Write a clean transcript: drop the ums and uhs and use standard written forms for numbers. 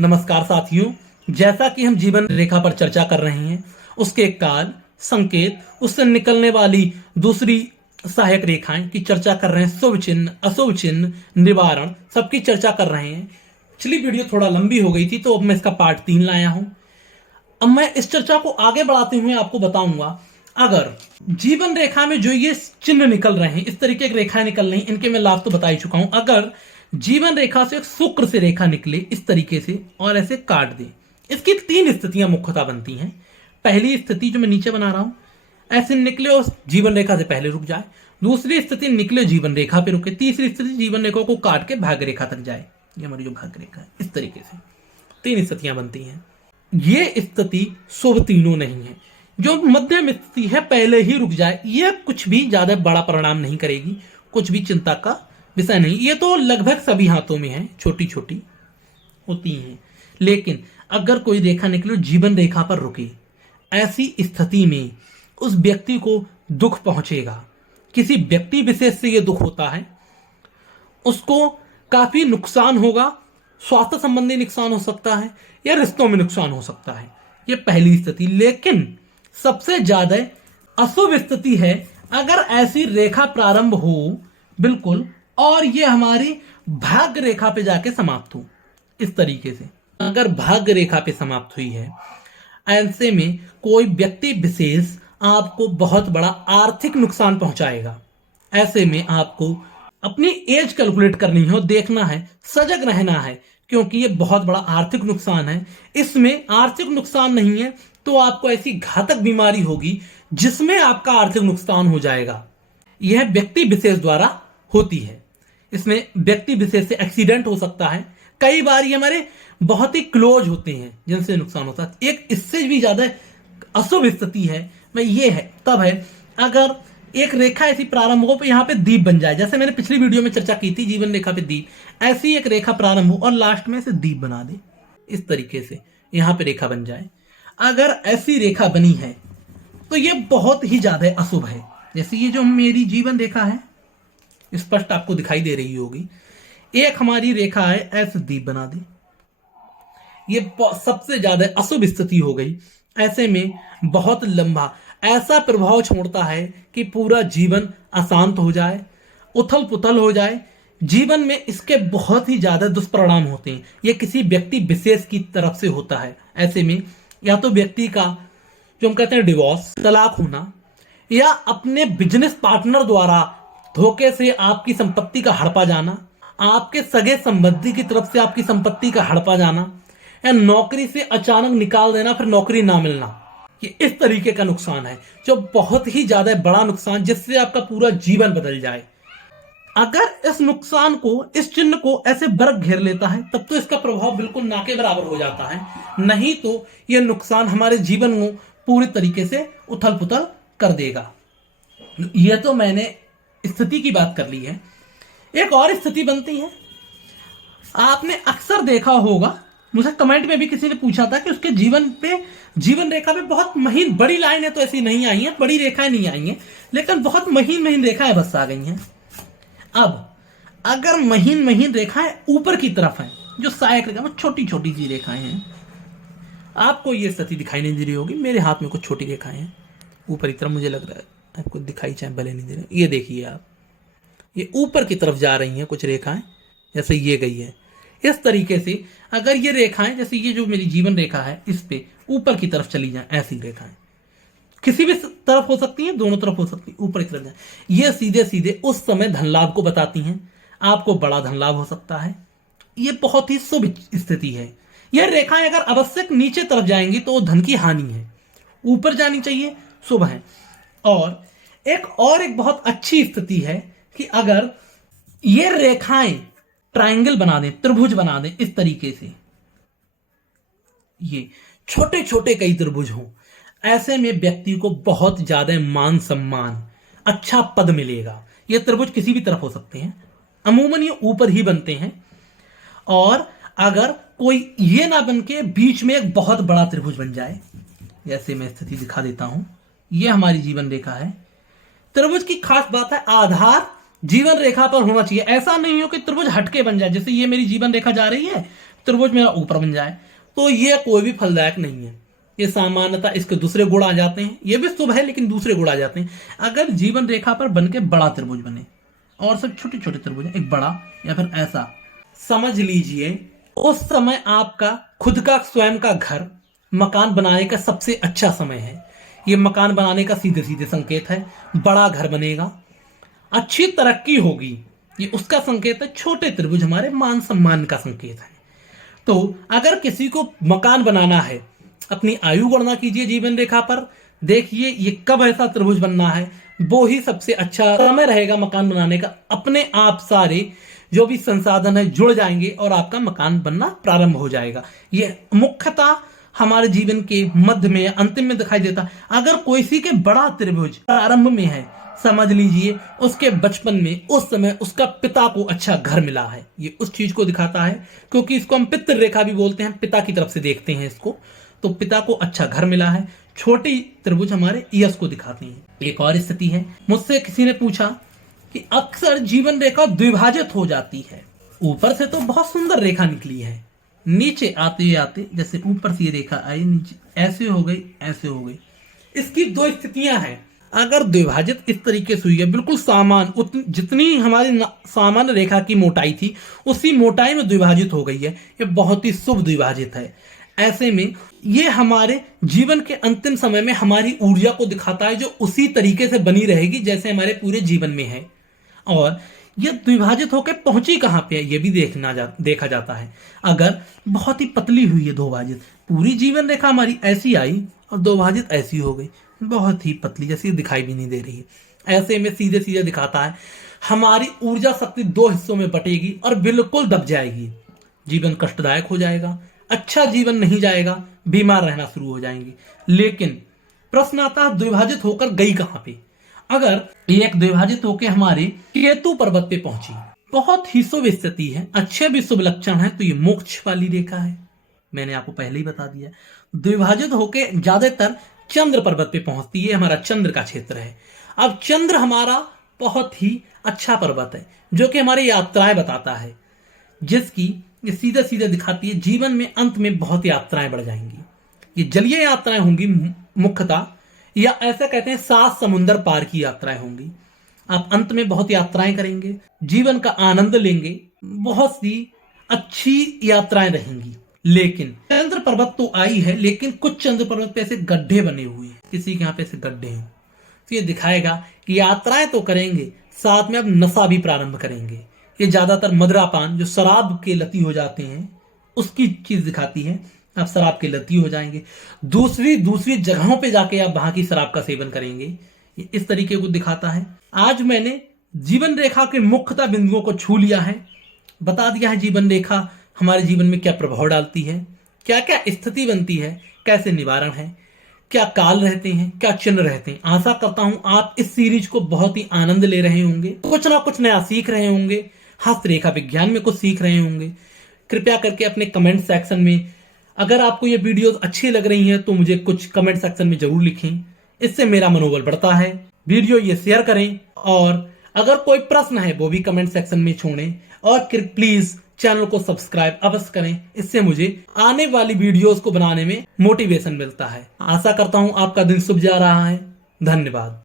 नमस्कार साथियों, जैसा कि हम जीवन रेखा पर चर्चा कर रहे हैं, उसके काल, संकेत, उससे निकलने वाली दूसरी सहायक रेखाएं की चर्चा कर रहे हैं। शुभ चिन्ह, अशुभ चिन्ह, निवारण, सबकी चर्चा कर रहे हैं। पिछली वीडियो थोड़ा लंबी हो गई थी, तो अब मैं इसका पार्ट 3 लाया हूं। अब मैं इस चर्चा को आगे बढ़ाते हुए आपको बताऊंगा, अगर जीवन रेखा में जो ये चिन्ह निकल रहे हैं, इस तरीके की रेखाएं निकल रही हैं, इनके मैं लाभ तो बता ही चुका हूं। अगर जीवन रेखा से एक शुक्र से रेखा निकले इस तरीके से और ऐसे काट दे, इसकी 3 स्थितियां मुख्यतः बनती हैं। पहली स्थिति जो मैं नीचे बना रहा हूं, ऐसे निकले और जीवन रेखा से पहले रुक जाए। दूसरी स्थिति निकले जीवन रेखा पे रुके। तीसरी स्थिति जीवन रेखा को काट के भाग्य रेखा तक जाए। ये हमारी जो भाग्य रेखा है, इस तरीके से 3 स्थितियां बनती हैं। ये स्थिति शुभ तीनों नहीं है। जो मध्यम स्थिति है, पहले ही रुक जाए, यह कुछ भी ज्यादा बड़ा परिणाम नहीं करेगी, कुछ भी चिंता का विषय नहीं। ये तो लगभग सभी हाथों में है, छोटी छोटी होती हैं। लेकिन अगर कोई रेखा निकले जीवन रेखा पर रुके, ऐसी स्थिति में उस व्यक्ति को दुख पहुंचेगा। किसी व्यक्ति विशेष से यह दुख होता है, उसको काफी नुकसान होगा। स्वास्थ्य संबंधी नुकसान हो सकता है या रिश्तों में नुकसान हो सकता है। यह पहली स्थिति। लेकिन सबसे ज्यादा अशुभ स्थिति है अगर ऐसी रेखा प्रारंभ हो बिल्कुल, और ये हमारी भाग्य रेखा पे जाके समाप्त हो। इस तरीके से अगर भाग्य रेखा पे समाप्त हुई है, ऐसे में कोई व्यक्ति विशेष आपको बहुत बड़ा आर्थिक नुकसान पहुंचाएगा। ऐसे में आपको अपनी एज कैलकुलेट करनी है और देखना है, सजग रहना है, क्योंकि ये बहुत बड़ा आर्थिक नुकसान है। इसमें आर्थिक नुकसान नहीं है तो आपको ऐसी घातक बीमारी होगी जिसमें आपका आर्थिक नुकसान हो जाएगा। यह व्यक्ति विशेष द्वारा होती है। इसमें व्यक्ति विशेष से एक्सीडेंट हो सकता है। कई बार ये हमारे बहुत ही क्लोज होते हैं जिनसे नुकसान होता है। एक इससे भी ज्यादा अशुभ स्थिति है मैं ये है तब है अगर एक रेखा ऐसी प्रारंभ हो, यहाँ पे दीप बन जाए। जैसे मैंने पिछली वीडियो में चर्चा की थी, जीवन रेखा पे दीप, ऐसी एक रेखा प्रारंभ हो और लास्ट में से दीप बना दे। इस तरीके से यहाँ पे रेखा बन जाए। अगर ऐसी रेखा बनी है तो ये बहुत ही ज्यादा अशुभ है। जैसे ये जो मेरी जीवन रेखा है, स्पष्ट आपको दिखाई दे रही होगी, एक हमारी रेखा है, ऐसे दीप बना दे। ये सबसे ज्यादा अशुभ स्थिति हो गई। ऐसे में बहुत लंबा ऐसा प्रभाव छोड़ता है कि पूरा जीवन अशांत हो जाए, उथल पुथल हो जाए। जीवन में इसके बहुत ही ज्यादा दुष्परिणाम होते हैं। ये किसी व्यक्ति विशेष की तरफ से होता है। ऐसे में या तो व्यक्ति का जो हम कहते हैं डिवोर्स, तलाक होना, या अपने बिजनेस पार्टनर द्वारा धोखे से आपकी संपत्ति का हड़पा जाना, आपके सगे संबंधी की तरफ से आपकी संपत्ति का हड़पा जाना, या नौकरी से अचानक निकाल देना, फिर नौकरी ना मिलना। ये इस तरीके का नुकसान है जो बहुत ही ज्यादा बड़ा नुकसान, जिससे आपका पूरा जीवन बदल जाए। अगर इस नुकसान को, इस चिन्ह को ऐसे वर्ग घेर लेता है, तब तो इसका प्रभाव बिल्कुल ना के बराबर हो जाता है। नहीं तो यह नुकसान हमारे जीवन को पूरी तरीके से उथल पुथल कर देगा। यह तो मैंने स्थिति की बात कर ली है। एक और स्थिति बनती है, आपने अक्सर देखा होगा, मुझे कमेंट में भी किसी ने पूछा था कि उसके जीवन रेखा पे बहुत महीन बड़ी लाइनें तो ऐसी नहीं आई हैं, बड़ी रेखाएं नहीं आई हैं, लेकिन बहुत महीन महीन रेखाएं बस आ गई हैं। अब अगर महीन महीन रेखाएं ऊपर की तरफ हैं, जो सहायक रेखा में छोटी छोटी सी रेखाएं हैं, आपको ये स्थिति दिखाई नहीं दे रही होगी। मेरे हाथ में कुछ छोटी रेखाएं हैं ऊपर की तरफ, मुझे लग रहा है आपको दिखाई चाहे भले नहीं दे रहे। ये देखिए आप, ये ऊपर की तरफ जा रही हैं कुछ रेखाएं, जैसे ये गई है। इस तरीके से अगर ये रेखाएं, जैसे ये जो मेरी जीवन रेखा है, इस पे ऊपर की तरफ चली जाए, ऐसी रेखाएं किसी भी तरफ हो सकती हैं, दोनों तरफ हो सकती हैं, ऊपर की तरफ जाए, ये सीधे सीधे उस समय धन लाभ को बताती हैं। आपको बड़ा धन लाभ हो सकता है। ये बहुत ही शुभ स्थिति है। यह रेखाएं अगर आवश्यक नीचे तरफ जाएंगी तो धन की हानि है, ऊपर जानी चाहिए, शुभ है। और एक बहुत अच्छी स्थिति है कि अगर ये रेखाएं ट्रायंगल बना दें, त्रिभुज बना दें, इस तरीके से ये छोटे छोटे कई त्रिभुज हों, ऐसे में व्यक्ति को बहुत ज्यादा मान सम्मान, अच्छा पद मिलेगा। ये त्रिभुज किसी भी तरफ हो सकते हैं, अमूमन ये ऊपर ही बनते हैं। और अगर कोई ये ना बन के बीच में एक बहुत बड़ा त्रिभुज बन जाए, जैसे मैं स्थिति दिखा देता हूं, ये हमारी जीवन रेखा है। त्रिभुज की खास बात है, आधार जीवन रेखा पर होना चाहिए। ऐसा नहीं हो कि त्रिभुज हटके बन जाए। जैसे ये मेरी जीवन रेखा जा रही है, त्रिभुज मेरा ऊपर बन जाए, तो ये कोई भी फलदायक नहीं है। ये सामान्यतः इसके दूसरे गुण आ जाते हैं, ये भी शुभ है लेकिन दूसरे गुण आ जाते हैं। अगर जीवन रेखा पर बन के बड़ा त्रिभुज बने और सब छोटे छोटे त्रिभुज एक बड़ा या फिर ऐसा, समझ लीजिए उस समय आपका खुद का स्वयं का घर मकान बनाने का सबसे अच्छा समय है। ये मकान बनाने का सीधे सीधे संकेत है। बड़ा घर बनेगा, अच्छी तरक्की होगी, ये उसका संकेत है। छोटे त्रिभुज हमारे मान सम्मान का संकेत है। तो अगर किसी को मकान बनाना है, अपनी आयु गणना कीजिए जीवन रेखा पर, देखिए ये कब ऐसा त्रिभुज बनना है, वो ही सबसे अच्छा समय रहेगा मकान बनाने का। अपने आप सारे जो भी संसाधन है जुड़ जाएंगे और आपका मकान बनना प्रारंभ हो जाएगा। ये मुख्यतः हमारे जीवन के मध्य में या अंतिम में दिखाई देता है। अगर कोई सी के बड़ा त्रिभुज प्रारंभ में है, समझ लीजिए उसके बचपन में उस समय उसका पिता को अच्छा घर मिला है। ये उस चीज को दिखाता है, क्योंकि इसको हम पितृ रेखा भी बोलते हैं, पिता की तरफ से देखते हैं इसको। तो पिता को अच्छा घर मिला है। छोटी त्रिभुज हमारे यश को दिखाते हैं। एक और स्थिति है, मुझसे किसी ने पूछा कि अक्सर जीवन रेखा द्विभाजित हो जाती है। ऊपर से तो बहुत सुंदर रेखा निकली है, नीचे आते आते जैसे ऊपर से ये रेखा आई, नीचे ऐसे हो गई, ऐसे हो गई। इसकी दो स्थितियां हैं। अगर द्विभाजित इस तरीके से हुई है, बिल्कुल सामान्य जितनी हमारी सामान्य रेखा की मोटाई थी उसी मोटाई में द्विभाजित हो गई है, ये बहुत ही शुभ द्विभाजित है। ऐसे में ये हमारे जीवन के अंतिम समय में हमारी ऊर्जा को दिखाता है, जो उसी तरीके से बनी रहेगी जैसे हमारे पूरे जीवन में है। और ये द्विभाजित होकर पहुंची कहां पे है, ये भी देखा जाता है। अगर बहुत ही पतली हुई है द्विभाजित, पूरी जीवन रेखा हमारी ऐसी आई और द्विभाजित ऐसी हो गई, बहुत ही पतली, जैसी दिखाई भी नहीं दे रही है। ऐसे में सीधे सीधे दिखाता है हमारी ऊर्जा शक्ति दो हिस्सों में बटेगी और बिल्कुल दब जाएगी। जीवन कष्टदायक हो जाएगा, अच्छा जीवन नहीं जाएगा, बीमार रहना शुरू हो जाएंगे। लेकिन प्रश्न आता है द्विभाजित होकर गई कहां पे। अगर एक द्विभाजित होकर हमारे केतु पर्वत पे पहुंची, बहुत ही शुभ स्थिति है, अच्छे भी शुभ लक्षण है, तो ये मोक्ष वाली रेखा है। मैंने आपको पहले ही बता दिया। द्विभाजित होकर ज्यादातर चंद्र पर्वत पे पहुंचती है, हमारा चंद्र का क्षेत्र है। अब चंद्र हमारा बहुत ही अच्छा पर्वत है, जो कि हमारी यात्राएं बताता है, जिसकी ये सीधे सीधे दिखाती है जीवन में अंत में बहुत यात्राएं बढ़ जाएंगी। ये जलीय यात्राएं होंगी मुख्यतः, या ऐसा कहते हैं 7 समुंदर पार की यात्राएं होंगी। आप अंत में बहुत यात्राएं करेंगे, जीवन का आनंद लेंगे, बहुत सी अच्छी यात्राएं रहेंगी। लेकिन चंद्र पर्वत तो आई है, लेकिन कुछ चंद्र पर्वत पे ऐसे गड्ढे बने हुए हैं, किसी के यहाँ पे ऐसे गड्ढे हैं, तो ये दिखाएगा कि यात्राएं तो करेंगे, साथ में अब नशा भी प्रारंभ करेंगे। ये ज्यादातर मदिरापान, जो शराब के लती हो जाते हैं, उसकी चीज दिखाती है। आप शराब के लती हो जाएंगे, दूसरी जगहों पे जाके आप वहां की शराब का सेवन करेंगे, ये इस तरीके को दिखाता है। आज मैंने जीवन रेखा के मुख्यतः बिंदुओं को छू लिया है, बता दिया है जीवन रेखा हमारे जीवन में क्या प्रभाव डालती है, क्या क्या स्थिति बनती है, कैसे निवारण है, क्या काल रहते हैं, क्या चिन्ह रहते हैं। आशा करता हूं आप इस सीरीज को बहुत ही आनंद ले रहे होंगे, कुछ ना कुछ नया सीख रहे होंगे, हस्तरेखा विज्ञान में कुछ सीख रहे होंगे। कृपया करके अपने कमेंट सेक्शन में, अगर आपको ये वीडियोस अच्छी लग रही हैं तो मुझे कुछ कमेंट सेक्शन में जरूर लिखें, इससे मेरा मनोबल बढ़ता है। वीडियो ये शेयर करें, और अगर कोई प्रश्न है वो भी कमेंट सेक्शन में छोड़ें, और प्लीज चैनल को सब्सक्राइब अवश्य करें, इससे मुझे आने वाली वीडियोस को बनाने में मोटिवेशन मिलता है। आशा करता हूं आपका दिन शुभ जा रहा है। धन्यवाद।